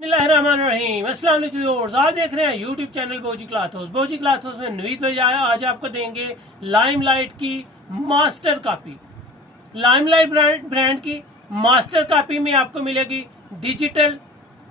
बिस्मिल्लाहिर्रहमानिर्रहीम। अस्सलाम वालेकुम व्यूअर्स, आप देख रहे हैं YouTube channel Boji cloth house. Boji cloth house में नवीद भाई आया। आज आपको देंगे लाइमलाइट की मास्टर कॉपी। लाइमलाइट ब्रांड की मास्टर कॉपी में आपको मिलेगी डिजिटल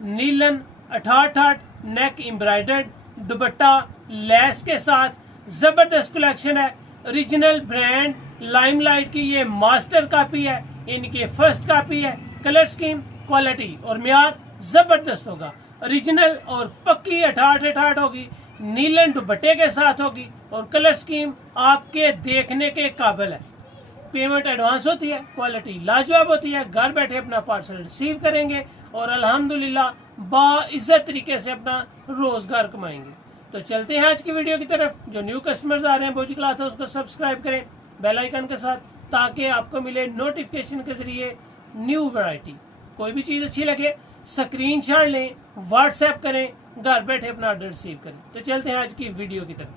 नीलन 68 नेक एम्ब्रॉयडर्ड दुपट्टा लेस के साथ। जबरदस्त कलेक्शन है। ओरिजिनल ब्रांड लाइमलाइट की ये मास्टर कॉपी है, इनकी फर्स्ट कॉपी है। कलर स्कीम, क्वालिटी और म्यार जबरदस्त होगा। ओरिजिनल और पक्की 68 होगी, नीलन दुपट्टे के साथ होगी और कलर स्कीम आपके देखने के काबिल है। पेमेंट एडवांस होती है, क्वालिटी लाजवाब होती है। घर बैठे अपना पार्सल रिसीव करेंगे और अल्हम्दुलिल्लाह बाइज्जत तरीके से अपना रोजगार कमाएंगे। तो चलते हैं आज की वीडियो की तरफ। जो न्यू कस्टमर्स आ रहे हैं बोजी क्लॉथ हाउस को सब्सक्राइब करें बेल आइकन के साथ, ताकि आपको मिले नोटिफिकेशन के जरिए न्यू वैरायटी। कोई भी चीज अच्छी लगे स्क्रीनशॉट लें, व्हाट्सएप करें, घर बैठे अपना ऑर्डर रिसीव करें। तो चलते हैं आज की वीडियो की तरफ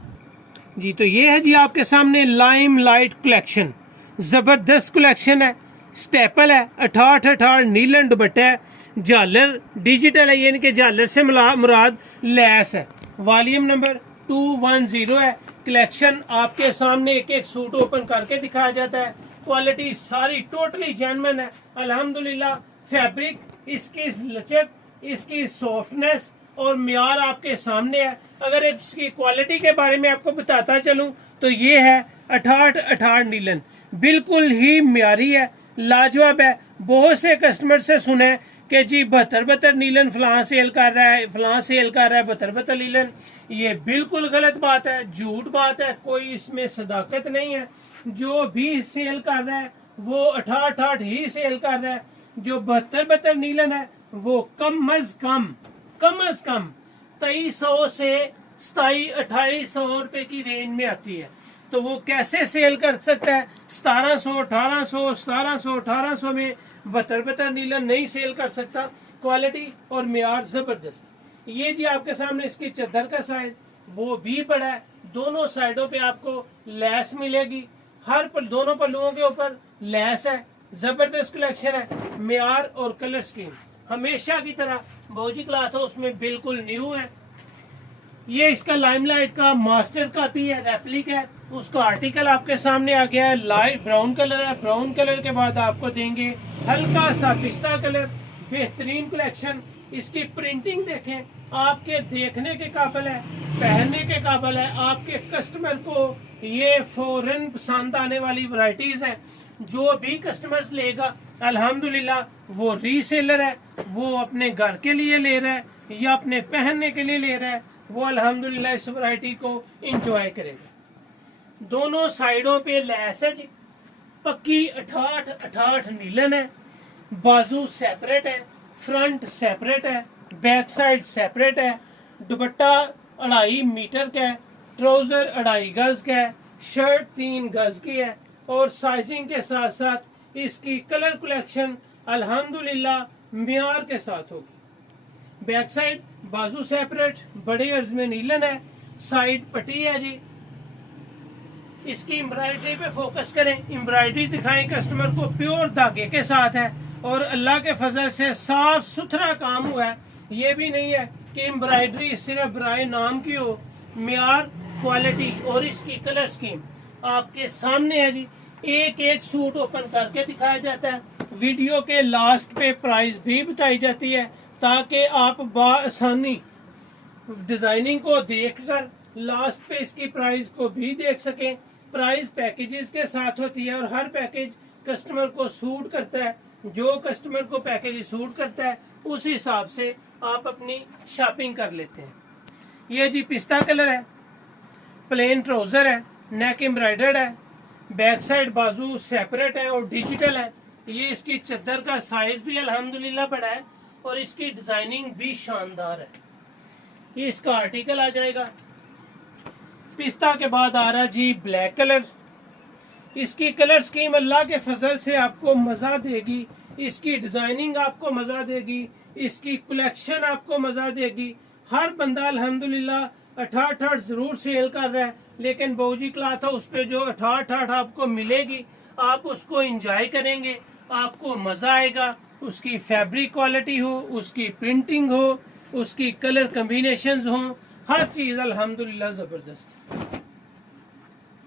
जी। तो ये है जी आपके सामने लाइमलाइट कलेक्शन। जबरदस्त कलेक्शन है, स्टेपल है, 68 नीलन दुपट्टा है, झालर डिजिटल है, यानी कि झालर से मुराद लैस है। वॉल्यूम नंबर 210 है। कलेक्शन आपके सामने एक एक सूट ओपन करके दिखाया जाता है। क्वालिटी सारी टोटली जेन्युइन है अल्हम्दुलिल्लाह। फैब्रिक, इसकी लचक, इसकी सॉफ्टनेस और म्यार आपके सामने है। अगर इसकी क्वालिटी के बारे में आपको बताता चलूं तो ये है 68 नीलन, बिल्कुल ही म्यारी है, लाजवाब है। बहुत से कस्टमर से सुने कि जी 72 नीलन फलां सेल कर रहा है, फलां सेल कर रहा है 72 नीलन। ये बिल्कुल गलत बात है, झूठ बात है, कोई इसमें सदाकत नहीं है। जो भी सेल कर रहा है वो 68 ही सेल कर रहा है। जो 72 नीलन है वो कम अज कम 2300 से 2700-2800 रुपए की रेंज में आती है। तो वो कैसे सेल कर सकता है? 1700 में 72 नीलन नहीं सेल कर सकता। क्वालिटी और म्यार जबरदस्त। ये जी आपके सामने इसकी चद्दर का साइज वो भी बड़ा है। दोनों साइडों पे आपको लैस मिलेगी, दोनों पल्लुओं के ऊपर लैस है। जबरदस्त कलेक्शन है। म्यार और कलर स्कीम हमेशा की तरह बोजी क्लॉथ हाउस में बिल्कुल न्यू है। ये इसका लाइमलाइट का मास्टर कॉपी है, रेप्लिका है। उसका आर्टिकल आपके सामने आ गया है। लाइट ब्राउन कलर है। ब्राउन कलर के बाद आपको देंगे हल्का सा पिस्ता कलर। बेहतरीन कलेक्शन। इसकी प्रिंटिंग देखें, आपके देखने के काबिल है, पहनने के काबिल है। आपके कस्टमर को ये फौरन पसंद आने वाली वैरायटीज है। जो भी कस्टमर्स लेगा अल्हम्दुलिल्लाह वो रीसेलर है, वो अपने घर के लिए ले रहा है या अपने पहनने के लिए ले रहा है, वो अल्हम्दुलिल्लाह इस वैरायटी को एंजॉय करेगा। दोनों साइडों पे लैस है जी, पक्की 68 नीलन है। बाजू सेपरेट है, फ्रंट सेपरेट है, बैक साइड सेपरेट है। दुपट्टा 2.5 मीटर का है, ट्राउजर 2.5 गज का है, शर्ट 3 गज की है और साइजिंग के साथ साथ इसकी कलर कलेक्शन अल्हम्दुलिल्लाह म्यार के साथ होगी। बैक साइड बाजू सेपरेट, बड़े अर्ज में नीलन है, साइड पट्टी है जी। इसकी एम्ब्रॉयडरी पे फोकस करें, एम्ब्रॉयडरी दिखाएं कस्टमर को, प्योर धागे के साथ है और अल्लाह के फजल से साफ सुथरा काम हुआ है। ये भी नहीं है कि एम्ब्रॉयडरी सिर्फ बराए नाम की हो। म्यार, क्वालिटी और इसकी कलर स्कीम आपके सामने है जी। एक एक सूट ओपन करके दिखाया जाता है। वीडियो के लास्ट पे प्राइस भी बताई जाती है ताकि आप बासानी डिजाइनिंग को देखकर लास्ट पे इसकी प्राइस को भी देख सकें। प्राइस पैकेजेस के साथ होती है और हर पैकेज कस्टमर को सूट करता है। जो कस्टमर को पैकेज सूट करता है उस हिसाब से आप अपनी शॉपिंग कर लेते हैं। ये जी पिस्ता कलर है, प्लेन ट्राउजर है, नेक एम्ब्रॉयडर्ड है, बैक साइड बाजू सेपरेट है और डिजिटल है। ये इसकी चद्दर का साइज भी अल्हम्दुलिल्लाह बड़ा है और इसकी डिजाइनिंग भी शानदार है। ये इसका आर्टिकल आ जाएगा। पिस्ता के बाद आ रहा जी ब्लैक कलर। इसकी कलर स्कीम अल्लाह के फजल से आपको मजा देगी, इसकी डिजाइनिंग आपको मजा देगी, इसकी कलेक्शन आपको मजा देगी। हर बंदा अल्हम्दुलिल्लाह 68 जरूर सेल कर रहा है, लेकिन बोजी क्लॉथ हाउस पे जो 68 आपको मिलेगी आप उसको एंजॉय करेंगे, आपको मजा आएगा। उसकी फैब्रिक क्वालिटी हो, उसकी प्रिंटिंग हो, उसकी कलर कॉम्बिनेशंस हो, हर चीज अल्हम्दुलिल्लाह जबरदस्त।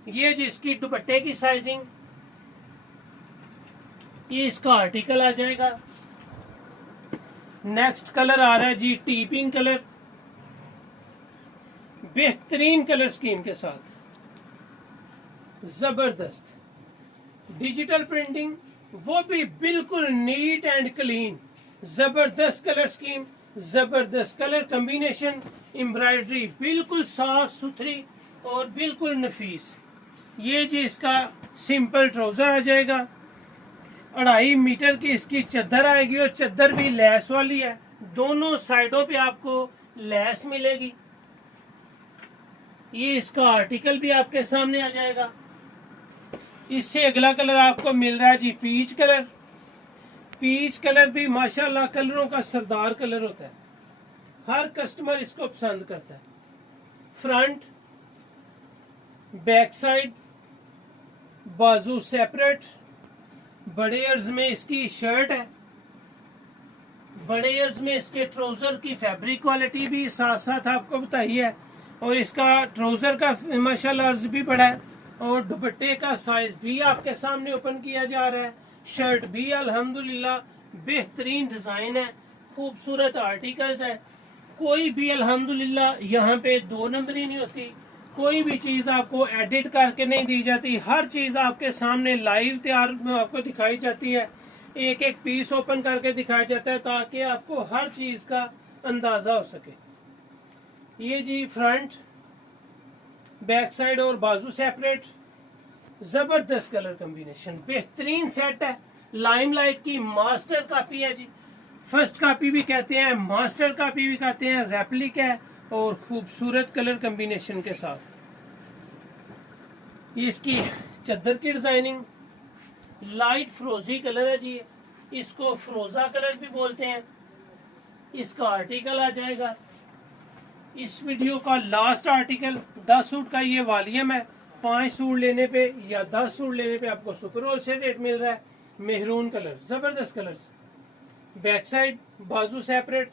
ये जी इसकी दुपट्टे की साइजिंग, ये इसका आर्टिकल आ जाएगा। नेक्स्ट कलर आ रहा है जी टी पिंक कलर, बेहतरीन कलर स्कीम के साथ, जबरदस्त डिजिटल प्रिंटिंग, वो भी बिल्कुल नीट एंड क्लीन, जबरदस्त कलर स्कीम, जबरदस्त कलर कॉम्बिनेशन, एम्ब्रॉयडरी बिल्कुल साफ सुथरी और बिल्कुल नफीस। ये जी इसका सिंपल ट्राउजर आ जाएगा, 2.5 मीटर की इसकी चद्दर आएगी और चद्दर भी लैस वाली है, दोनों साइडों पे आपको लैस मिलेगी। ये इसका आर्टिकल भी आपके सामने आ जाएगा। इससे अगला कलर आपको मिल रहा है जी पीच कलर। पीच कलर भी माशाल्लाह कलरों का सरदार कलर होता है, हर कस्टमर इसको पसंद करता है। फ्रंट बैक साइड बाजू सेपरेट, बड़े अर्ज में इसकी शर्ट है, बड़े अर्ज में इसके ट्राउजर की फैब्रिक क्वालिटी भी साथ साथ आपको बताई है, और इसका ट्राउजर का माशाल्लाह अर्ज भी बड़ा है, और दुपट्टे का साइज भी आपके सामने ओपन किया जा रहा है। शर्ट भी अल्हम्दुलिल्लाह बेहतरीन डिजाइन है, खूबसूरत आर्टिकल्स है, कोई भी अल्हम्दुलिल्लाह यहाँ पे 2 नंबरी नहीं होती, कोई भी चीज आपको एडिट करके नहीं दी जाती, हर चीज आपके सामने लाइव तैयार में आपको दिखाई जाती है, एक एक पीस ओपन करके दिखाया जाता है ताकि आपको हर चीज का अंदाजा हो सके। ये जी फ्रंट बैक साइड और बाजू सेपरेट, जबरदस्त कलर कॉम्बिनेशन, बेहतरीन सेट है। लाइमलाइट की मास्टर कॉपी है जी, फर्स्ट कॉपी भी कहते हैं, मास्टर कॉपी भी कहते हैं, रेप्लिक है और खूबसूरत कलर कॉम्बिनेशन के साथ। ये इसकी चद्दर की डिजाइनिंग, लाइट फ्रोजी कलर है जी, इसको फ्रोजा कलर भी बोलते हैं। इसका आर्टिकल आ जाएगा, इस वीडियो का लास्ट आर्टिकल 10 सूट का ये वॉल्यूम है, 5 सूट लेने पे या 10 सूट लेने पे आपको सुपर होलसेल रेट मिल रहा है। मेहरून कलर, जबरदस्त कलर्स, बैक साइड बाजू सेपरेट।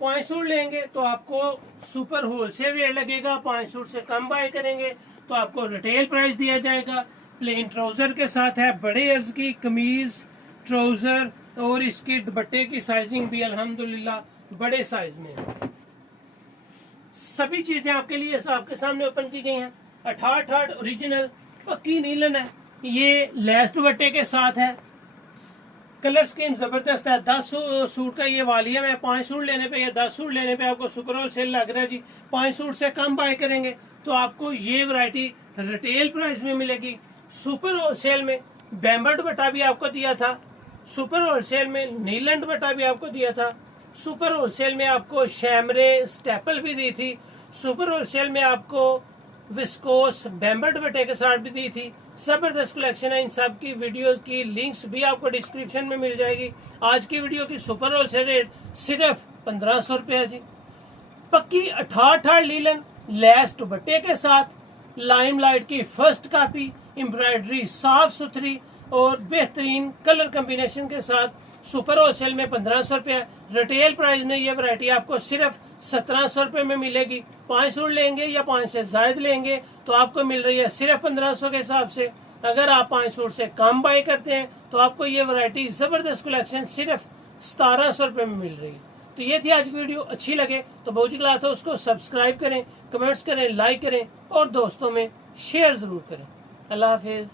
5 सूट लेंगे तो आपको सुपर होलसेल रेट लगेगा, 5 सूट से कम बाय करेंगे तो आपको रिटेल प्राइस दिया जाएगा। प्लेन ट्राउजर के साथ है, बड़े अर्ज की कमीज ट्राउजर, और इसकी दुपट्टे की साइजिंग भी अल्हम्दुलिल्लाह बड़े साइज में है। सभी चीजें आपके लिए आपके सामने ओपन की गई हैं। 68 ओरिजिनल पक्की नीलन है, ये लेस दुपट्टे के साथ है, कलर स्कीम जबरदस्त है। 10 सूट का ये वॉल्यूम है, 5 सूट लेने पे या 10 सूट लेने पे आपको सुपर होलसेल लग रहा है जी। 5 सूट से कम बाय करेंगे तो आपको ये वैरायटी रिटेल प्राइस में मिलेगी। सुपर होलसेल में बैम्बर दुपट्टा भी आपको दिया था, सुपर होलसेल में नीलन दुपट्टा भी आपको दिया था, सुपर होलसेल में आपको शैमरे स्टेपल भी दी थी, सुपर होलसेल में आपको विस्कोस बैम्बर दुपट्टे के साथ भी दी थी। जबरदस्त कलेक्शन है, इन सब की वीडियोस की लिंक्स भी आपको डिस्क्रिप्शन में मिल जाएगी। आज की वीडियो की सुपर होलसेल रेट सिर्फ 1500 रुपये जी। पक्की 68 लीलन लेस दुपट्टे के साथ, लाइमलाइट की फर्स्ट कॉपी, एम्ब्रॉयडरी साफ सुथरी और बेहतरीन कलर कॉम्बिनेशन के साथ सुपर होलसेल में 1500 रुपये। रिटेल प्राइस में ये वैरायटी आपको सिर्फ 1700 रुपये में मिलेगी। 5 सूट लेंगे या 5 से ज्यादा लेंगे तो आपको मिल रही है सिर्फ 1500 के हिसाब से। अगर आप 5 सूट से कम बाय करते हैं तो आपको ये वैरायटी जबरदस्त कलेक्शन सिर्फ 1700 रुपये में मिल रही है। तो ये थी आज की वीडियो, अच्छी लगे तो बाबूजी क्लॉथ हाउस उसको सब्सक्राइब करें, कमेंट्स करें, लाइक करें और दोस्तों में शेयर जरूर करें। अल्लाह हाफिज।